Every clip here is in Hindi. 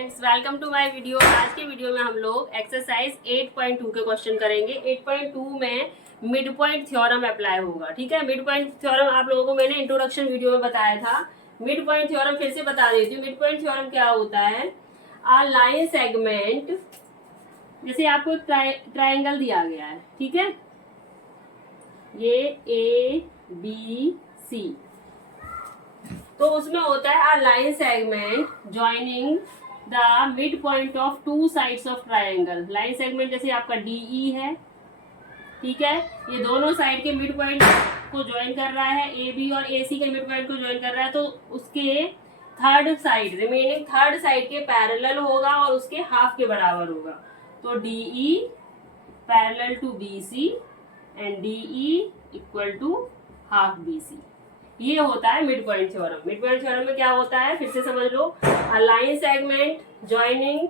Welcome to my video. आज के वीडियो में हम लोग एक्सरसाइज 8.2 के क्वेश्चन करेंगे। 8.2 में मिड पॉइंट थ्योरम अप्लाई होगा। ठीक है, मिड पॉइंट थ्योरम आप लोगों को मैंने इंट्रोडक्शन वीडियो में बताया था। मिड पॉइंट थ्योरम फिर से बता देती हूँ। मिड पॉइंट थ्योरम क्या होता है? आ लाइन सेगमेंट, जैसे आपको ट्राइंगल दिया गया है, ठीक है, ये ABC, तो उसमें होता है a line segment joining the mid point of two sides of triangle. Line segment जैसे आपका DE है, ठीक है, ये दोनों साइड के मिड पॉइंट को ज्वाइन कर रहा है, AB और AC के मिड पॉइंट को ज्वाइन कर रहा है, तो उसके third side, remaining third side के पैरेलल होगा और उसके हाफ के बराबर होगा। तो DE parallel to BC and DE equal to half BC। ये होता है mid point theorem. Mid point theorem में क्या होता है, फिर से समझ लो। A line segment joining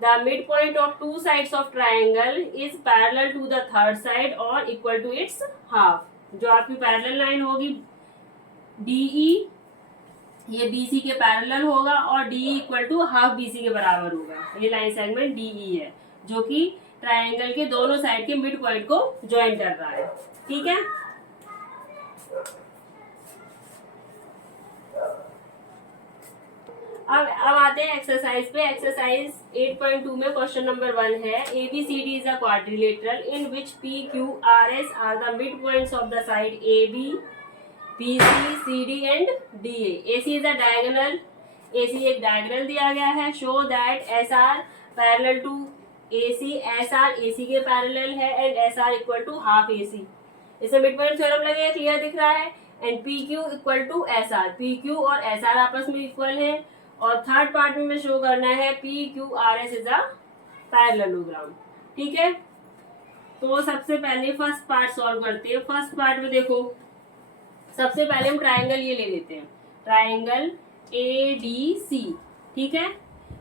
the mid point of two sides of triangle is parallel to the third side और इक्वल टू इट्स हाफ। जो आपकी पैरेलल लाइन होगी DE, ये BC के पैरेलल होगा और DE equal to half BC के बराबर होगा। ये लाइन सेगमेंट DE है जो कि ट्राइंगल के दोनों साइड के मिड पॉइंट को ज्वाइन कर रहा है। ठीक है, अब आते हैं एक्सरसाइज पे। एक्सरसाइज 8.2 में क्वेश्चन नंबर 1 है, ABCD is a quadrilateral in which PQRS are the mid points of the side AB, BC, CD and DA। AC is a diagonal, AC एक डायगोनल दिया गया है। Show that SR parallel to AC, SR AC के पैरेलल है and SR equal to half AC। इसे मिड पॉइंट थ्योरम लगेगा, क्लियर दिख रहा है। And PQ equal to SR, PQ और SR आपस में इक्वल है। और थर्ड पार्ट में शो करना है PQRS इज अ पैरेललोग्राम। ठीक है, तो सबसे पहले फर्स्ट पार्ट सॉल्व करते हैं। फर्स्ट पार्ट में देखो, सबसे पहले हम ट्राइंगल ये ले लेते हैं, ट्राइंगल ADC। ठीक है,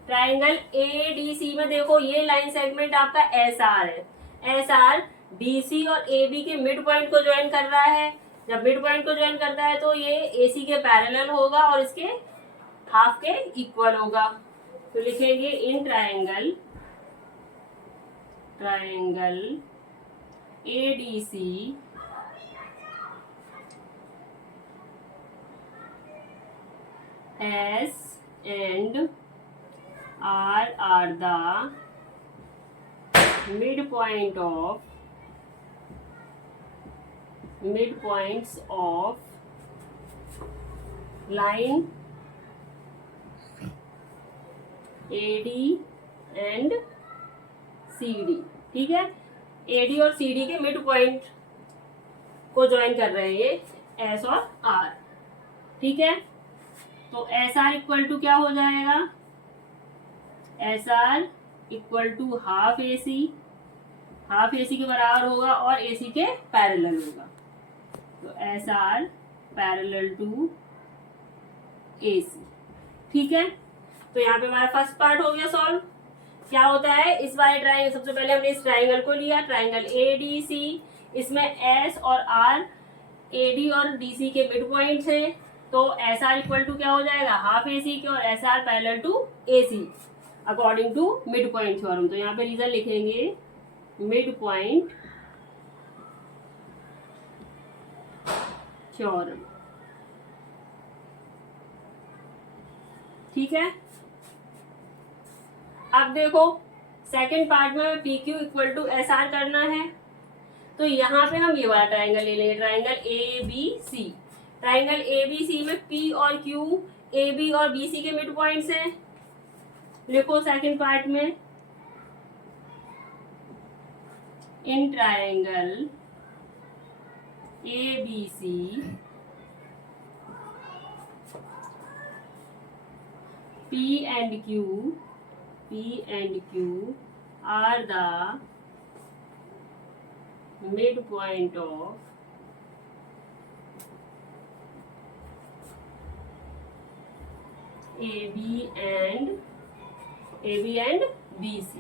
ट्राइंगल ADC में देखो ये लाइन सेगमेंट आपका SR है। SR DC और AB के मिड पॉइंट को ज्वाइन कर रहा है। जब मिड पॉइंट को ज्वाइन करता है तो ये AC के पैरेलल होगा और इसके हाफ के इक्वल होगा। तो लिखेंगे in triangle ADC S and R are the midpoints of line AD and CD। ठीक है, AD और CD के मिड पॉइंट को ज्वाइन कर रहे हैं ये S और R। ठीक है, तो SR इक्वल टू क्या हो जाएगा? SR equal to half AC, half AC के बराबर होगा और AC के पैरेलल होगा। तो SR पैरेलल टू AC। ठीक है, तो यहाँ पे हमारा फर्स्ट पार्ट हो गया सॉल्व। क्या होता है इस वाले ट्राइंगल, सबसे पहले हमने इस ट्राइंगल को लिया, ट्राइंगल ADC, इसमें S और R AD और DC के मिड पॉइंट्स हैं। तो SR इक्वल टू क्या हो जाएगा? हाफ AC के, और SR parallel to AC according to mid point theorem. तो यहाँ पे रीजन लिखेंगे मिड पॉइंट थ्योरम। ठीक है, अब देखो सेकंड पार्ट में PQ इक्वल टू SR करना है। तो यहाँ पे हम ये वाला ट्राइंगल ले लेंगे, ट्राइंगल ABC। ट्राइंगल ABC में P और Q AB और BC के मिड पॉइंट्स हैं। लिखो सेकंड पार्ट में, in triangle ABC P and Q are the midpoint of AB and BC।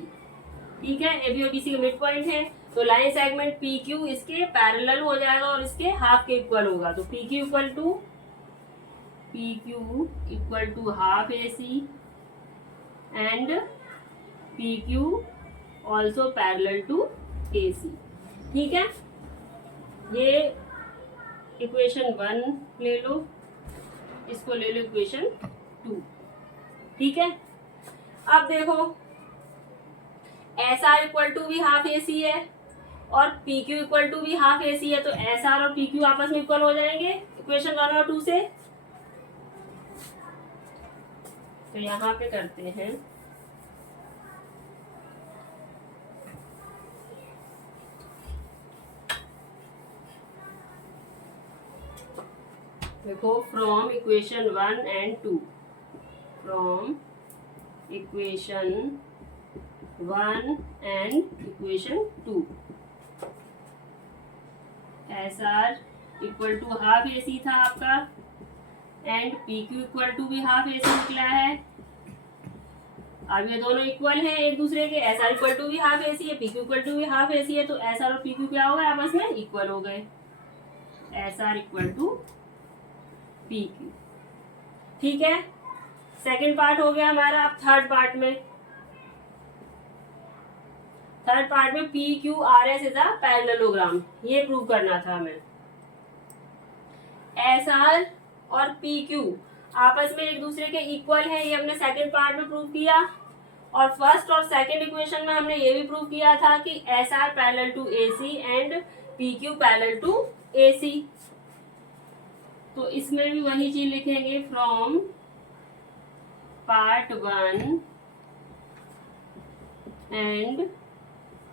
ठीक है, AB और BC के मिड पॉइंट है। तो लाइन सेगमेंट PQ इसके पैरेलल हो जाएगा और इसके हाफ के इक्वल होगा। तो PQ equal to half AC and P Q also parallel to A C. ठीक है, ये इक्वेशन 1 ले लो, इसको ले लो इक्वेशन 2। ठीक है, अब देखो एस आर इक्वल टू भी हाफ ए सी है और पी क्यू इक्वल टू भी हाफ ए सी है, तो एस आर और पी क्यू आपस में इक्वल हो जाएंगे इक्वेशन 1 और 2 से। तो यहाँ पे करते हैं, देखो from equation 1 and 2, from equation 1 and equation 2, S R equal to half A C था आपका and P Q equal to भी हाफ ए सी निकला है। अब ये दोनों इक्वल हैं एक दूसरे के, एस आर इक्वल टू भी हाफ ए सी है, पी क्यू इक्वल टू भी हाफ ए सी है, तो एस आर और पी क्यू क्या हो गए आपस में इक्वल हो गए, S R equal to P Q. ठीक है, सेकेंड पार्ट हो गया हमारा। अब थर्ड पार्ट में P Q R S is a parallelogram, ये प्रूव करना था हमें। एस आर और पी क्यू आपस में एक दूसरे के इक्वल है, ये हमने सेकेंड पार्ट में प्रूव किया। और फर्स्ट और सेकेंड इक्वेशन में हमने ये भी प्रूव किया था कि S R parallel to A C and P Q parallel to A C. तो इसमें भी वही चीज लिखेंगे, from part 1 and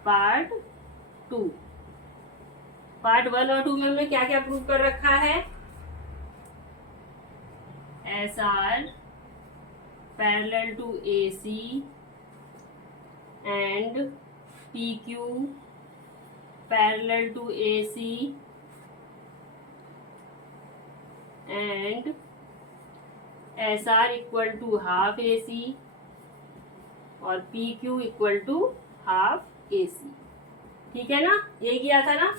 part 2। Part 1 और 2 में हमने क्या क्या प्रूव कर रखा है, S R parallel to A C and P Q parallel to A C and S R equal to half A C और P Q equal to half A C. ठीक है ना, यही किया था ना।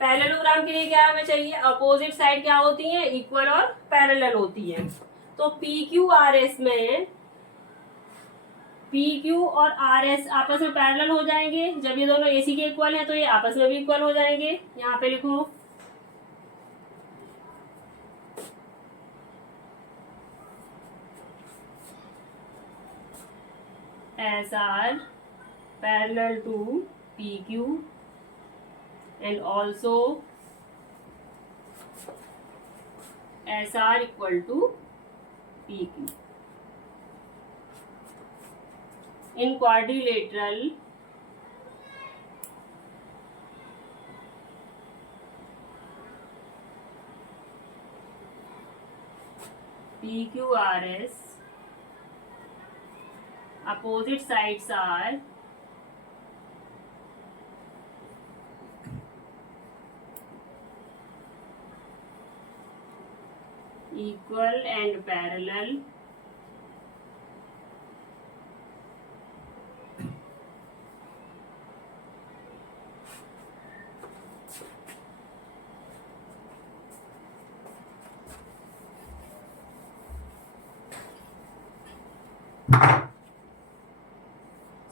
पैरेललोग्राम के लिए क्या हमें चाहिए, अपोजिट साइड क्या होती है, इक्वल और पैरेलल होती है। तो पी क्यू आर एस में पी क्यू और आर एस आपस में पैरेलल हो जाएंगे, जब ये दोनों ए सी के इक्वल हैं तो ये आपस में भी इक्वल हो जाएंगे। यहाँ पे लिखो S R parallel to P Q and also SR equal to PQ. In quadrilateral PQRS, opposite sides are equal and parallel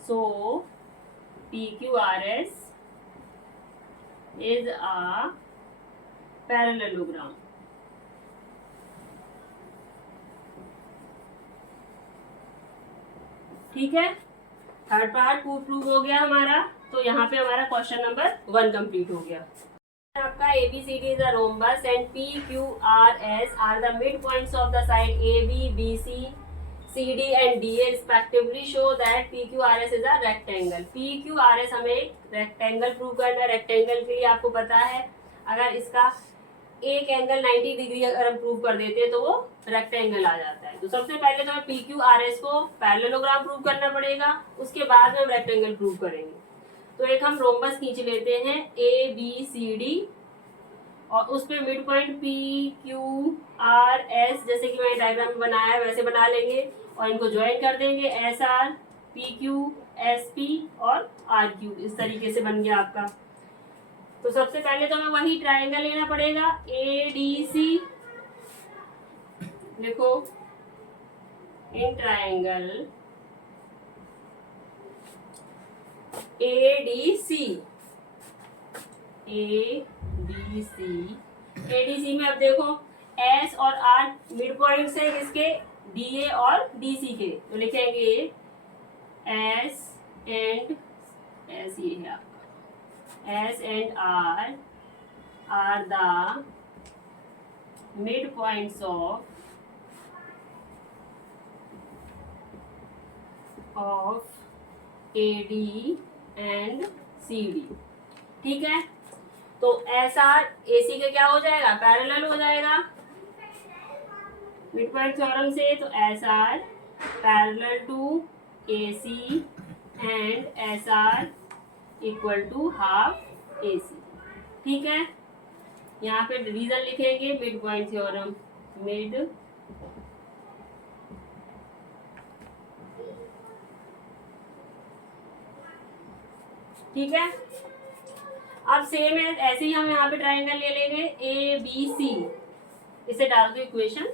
so PQRS is a parallelogram. ठीक है, थर्ड पार्ट प्रूव हो गया हमारा। तो यहाँ पे हमारा क्वेश्चन नंबर 1 कंप्लीट हो गया। आपका ABCD is a rhombus and PQRS are the midpoints of the side AB, BC, CD and DA respectively. Show that PQRS is a rectangle. PQRS हमें एक रेक्टेंगल प्रूव करना है। रेक्टेंगल के लिए आपको पता है, अगर इसका एक एंगल 90 डिग्री अगर हम प्रूव कर देते हैं तो वो रेक्टेंगल आ जाता है। तो सबसे पहले तो हमें PQRS को पैरेललोग्राम प्रूव करना पड़ेगा, उसके बाद में हम रेक्टेंगल प्रूव करेंगे। तो एक हम रोम्बस खींच लेते हैं ABCD और उस पे मिड पॉइंट PQRS, जैसे कि मैंने डायग्राम में बनाया है वैसे बना लेंगे और इनको ज्वाइन कर देंगे SR, PQ, SP और RQ। इस तरीके से बन गया आपका। तो सबसे पहले तो हमें वही ट्रायंगल लेना पड़ेगा ADC। देखो, इन ट्रायंगल ADC, ADC में अब देखो S और R मिड पॉइंट्स है किसके, DA और DC के, तो लिखेंगे S एंड S, ये है आपका S and R are the midpoints of AD and CD। ठीक है, तो SR AC के क्या हो जाएगा, पैरेलल हो जाएगा मिड पॉइंट थ्योरम से, तो SR parallel to AC and SR equal to half AC। ठीक है, यहाँ पे रीजन लिखेंगे मिड पॉइंट थ्योरम, मिड ठीक है। अब सेम है, ऐसे ही हम यहाँ पे ट्राइंगल ले लेंगे ABC, इसे डाल दो इक्वेशन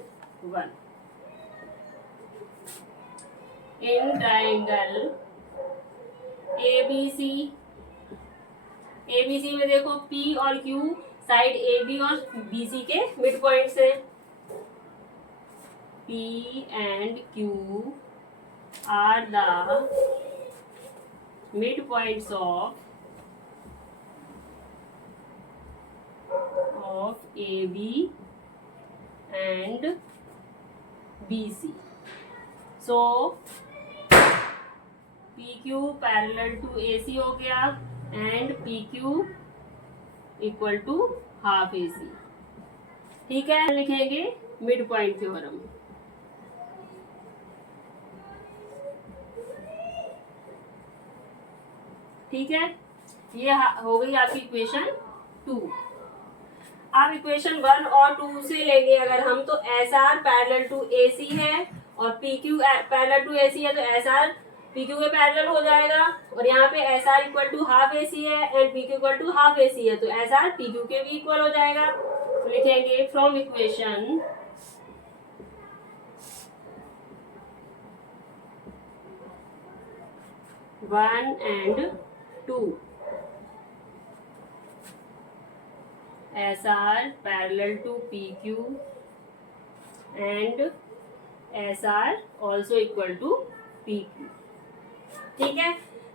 1। इन ट्राइंगल ABC में देखो P और Q साइड AB और BC के मिड पॉइंट्स है, P and Q are the mid points of AB and BC। So PQ parallel to AC हो गया and PQ equal to half AC। ठीक है, लिखेंगे मिड पॉइंट थ्योरम। ठीक है, ये हो गई आपकी इक्वेशन 2। अब इक्वेशन 1 और 2 से लेंगे अगर हम, तो SR पैरेलल टू AC है और PQ पैरेलल टू AC है, तो SR PQ के पैरेलल हो जाएगा, और यहाँ पे SR equal to half AC है and PQ equal to half AC है, तो SR PQ के भी इक्वल हो जाएगा। तो लिखेंगे from equation 1 and 2 SR parallel to PQ and SR also equal to PQ। ठीक है,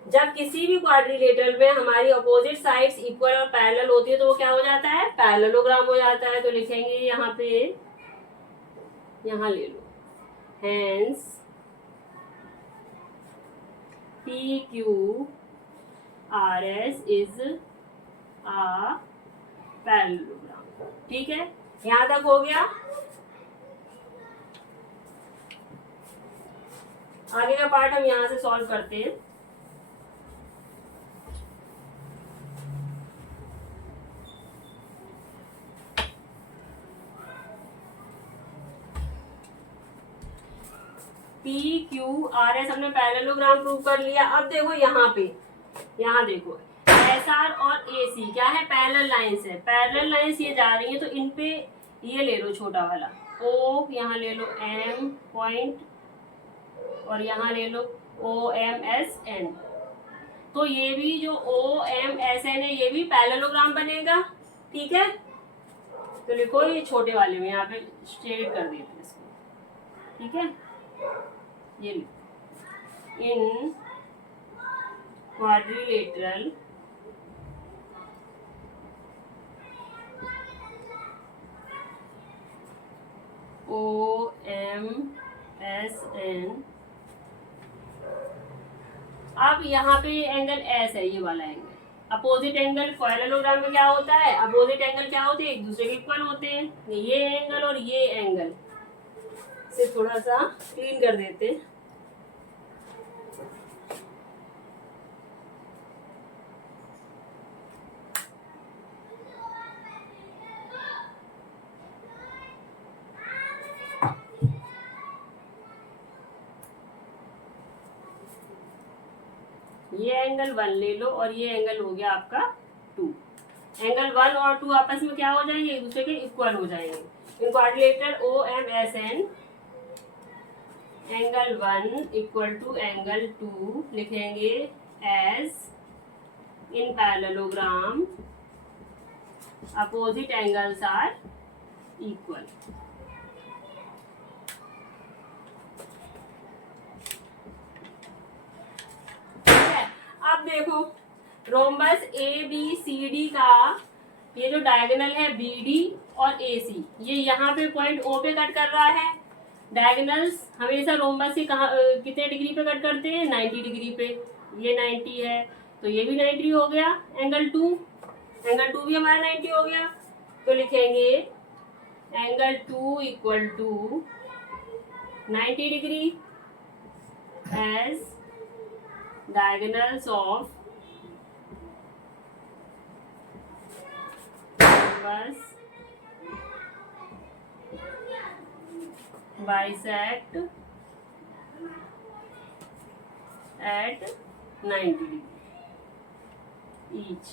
जब किसी भी क्वाड्रिलेटरल में हमारी अपोजिट साइड्स इक्वल और पैरेलल होती है तो वो क्या हो जाता है, पैरेललोग्राम हो जाता है। तो लिखेंगे यहाँ पे, यहाँ ले लो, hence PQRS is a parallelogram. ठीक है, यहाँ तक हो गया। आगे का पार्ट हम यहाँ से सॉल्व करते हैं। PQRS हमने पैरेललोग्राम प्रूव कर लिया। अब देखो यहाँ पे, यहाँ देखो SR और AC क्या है, पैरेलल लाइंस है। पैरेलल लाइंस ये जा रही है, तो इन पे ये ले लो छोटा वाला O, यहाँ ले लो M पॉइंट और यहाँ ले लो OMSN। तो ये भी जो OMSN है ये भी पैरेललोग्राम बनेगा। ठीक है, तो लिखो ये छोटे वाले में, यहाँ पे शेड कर देते हैं इसको। ठीक है, ये इन क्वाड्रिलेटरल OMSN, अब यहाँ पे एंगल S है, ये वाला एंगल अपोजिट एंगल। पैरेललोग्राम में क्या होता है, अपोजिट एंगल क्या होते हैं, एक दूसरे के इक्वल होते हैं। ये एंगल और ये एंगल से थोड़ा सा क्लीन कर देते हैं। ये एंगल 1 ले लो और ये एंगल हो गया आपका 2। एंगल 1 और 2 आपस में क्या हो जाएंगे, एक दूसरे के इक्वल हो जाएंगे। In quadrilateral OMSN angle 1 equal to angle 2 लिखेंगे as in parallelogram opposite angles are equal. अब देखो रोम्बस ABCD का ये जो डायगोनल है BD और AC, ये यहाँ पे पॉइंट O पे कट कर रहा है। डायगोनल्स हमेशा रोम्बस के कहाँ कितने डिग्री पे कट करते हैं? 90 डिग्री पे। ये 90 है तो ये भी 90 हो गया। एंगल 2 भी हमारा 90 हो गया, तो लिखेंगे angle 2 equal to 90 degree as diagonals of rhombus bisect at 90 degree each।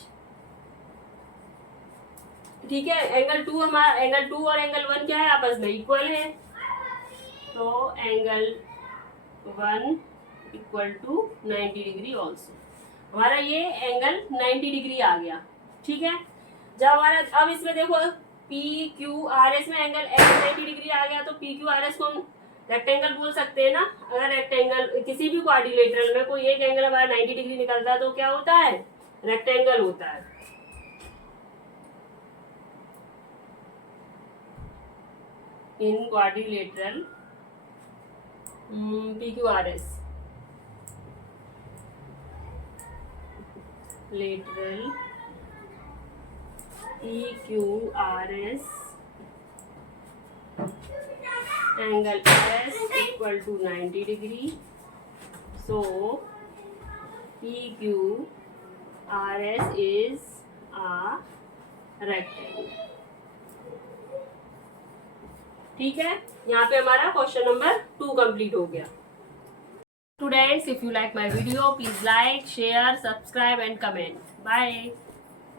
ठीक है, एंगल 2 हमारा, एंगल 2 और एंगल 1 क्या है? आपस में इक्वल है, तो angle 1 equal to 90 degree also. हमारा ये एंगल 90 डिग्री आ गया। ठीक है, जब हमारा अब इसमें देखो PQRS में एंगल 90 डिग्री आ गया, तो PQRS को हम रेक्टेंगल बोल सकते हैं ना। अगर रेक्टेंगल किसी भी क्वाड्रिलेटरल में कोई एक एंगल हमारा 90 डिग्री निकलता है तो क्या होता है? रेक्टेंगल होता है। इन quadrilateral PQRS lateral PQRS angle S equal to 90 degree, so PQRS is a rectangle। ठीक है, यहाँ पे हमारा क्वेश्चन नंबर 2 कंप्लीट हो गया। Students, if you like my video, please like, share, subscribe and comment. Bye.